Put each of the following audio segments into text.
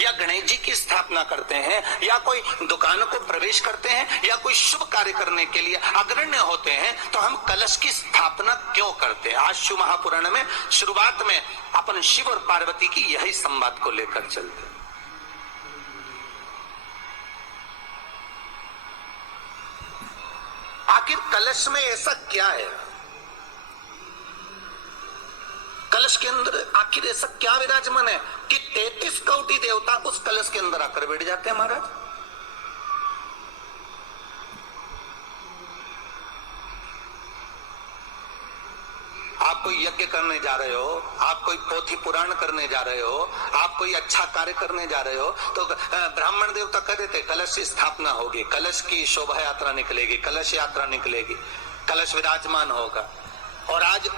या गणेश जी की स्थापना करते हैं या कोई दुकान को प्रवेश करते हैं या कोई शुभ कार्य करने के लिए अग्रण्य होते हैं, तो हम कलश की स्थापना क्यों करते हैं? आज शिव महापुराण में शुरुआत में अपन शिव और पार्वती की यही संवाद को लेकर चलते हैं। आखिर कलश में ऐसा क्या है? कलश के अंदर आखिर ऐसा क्या विराजमान है कि 33 कोटि देवता उस कलश के अंदर आकर बैठ जाते हैं महाराज? आप कोई यज्ञ करने जा रहे हो, आप कोई पोथी पुराण करने जा रहे हो, आप कोई अच्छा कार्य करने जा रहे हो, तो ब्राह्मण देवता कह देते कलश की स्थापना होगी, कलश की शोभा यात्रा निकलेगी, कलश यात्रा निकलेगी, कलश विराजमान होगा। और आज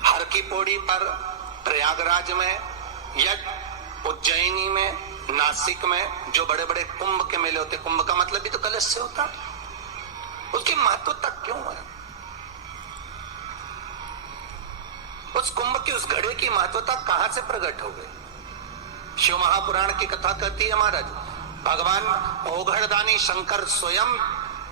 हर की पौड़ी पर, प्रयागराज में या उज्जैनी में, नासिक में जो बड़े बड़े कुंभ के मेले होते, कुंभ का मतलब भी तो कलश से होता, उसकी महत्वता क्यों है? उस कुंभ की, उस घड़े की महत्वता कहां से प्रकट हो गई? शिव महापुराण की कथा कहती है महाराज, भगवान ओघड़दानी शंकर स्वयं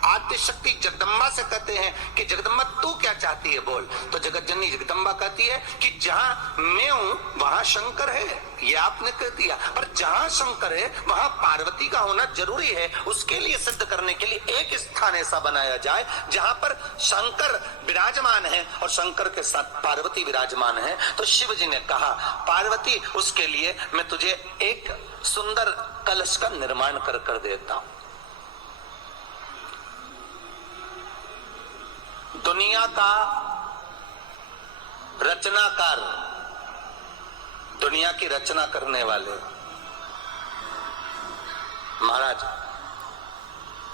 आद्य शक्ति जगदम्बा से कहते हैं कि जगदम्बा तू क्या चाहती है बोल। तो जगत जननी जगदम्बा कहती है कि जहां मैं हूं वहां शंकर है, ये आपने कह दिया, पर जहां शंकर है वहां पार्वती का होना जरूरी है। उसके लिए सिद्ध करने के लिए एक स्थान ऐसा बनाया जाए जहां पर शंकर विराजमान है और शंकर के साथ पार्वती विराजमान है। तो शिव जी ने कहा पार्वती, उसके लिए मैं तुझे एक सुंदर कलश का निर्माण कर देता हूं। दुनिया का रचनाकार, दुनिया की रचना करने वाले महाराज,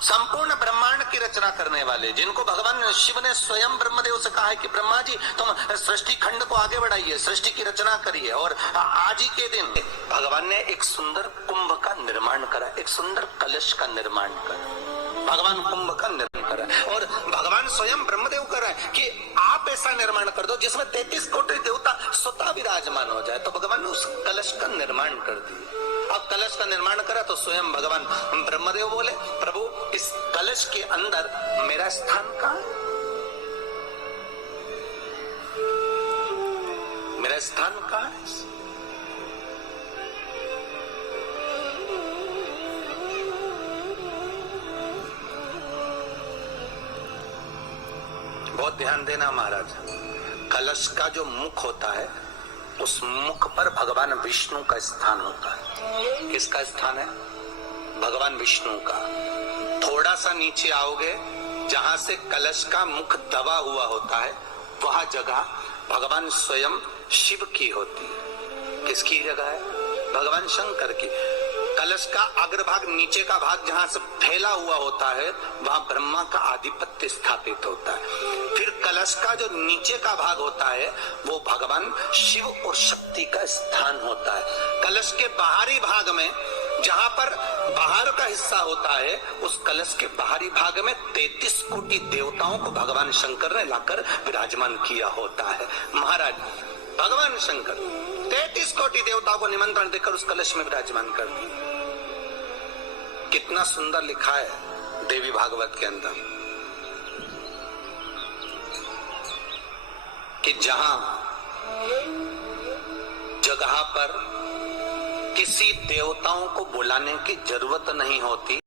संपूर्ण ब्रह्मांड की रचना करने वाले, जिनको भगवान शिव ने स्वयं ब्रह्मदेव से कहा है कि ब्रह्मा जी तुम सृष्टि खंड को आगे बढ़ाइए, सृष्टि की रचना करिए। और आज ही के दिन भगवान ने एक सुंदर कुंभ का निर्माण करा, एक सुंदर कलश का निर्माण करा, भगवान कुंभ का निर्माण करा। और भगवान स्वयं ब्रह्मदेव कर रहे हैं कि आप ऐसा निर्माण कर दो जिसमें 33 कोटि देवता स्वतः विराजमान हो जाए। तो भगवान ने उस कलश का निर्माण कर दिया। अब कलश का निर्माण करा तो स्वयं भगवान ब्रह्मदेव बोले प्रभु इस कलश के अंदर मेरा स्थान कहां है? मेरा स्थान कहां है? बहुत ध्यान देना महाराज, कलश का जो मुख होता है उस मुख पर भगवान विष्णु का स्थान होता है। किसका स्थान है? भगवान विष्णु का। थोड़ा सा नीचे आओगे, जहां से कलश का मुख दबा हुआ होता है, वह जगह भगवान स्वयं शिव की होती है। किसकी जगह है? भगवान शंकर की। कलश का अग्रभाग, नीचे का भाग जहां से फैला हुआ होता है, वहां ब्रह्मा का आधिपत्य स्थापित होता है। फिर कलश का जो नीचे का भाग होता है वो भगवान शिव और शक्ति का स्थान होता है। कलश के बाहरी भाग में, जहां पर बाहर का हिस्सा होता है, उस कलश के बाहरी भाग में 33 कोटि देवताओं को भगवान शंकर ने लाकर विराजमान किया होता है। महाराज भगवान शंकर 33 कोटि देवताओं को निमंत्रण देकर उस कलश में विराजमान कर दिया। कितना सुंदर लिखा है देवी भागवत के अंदर कि जहां जगह पर किसी देवताओं को बुलाने की जरूरत नहीं होती,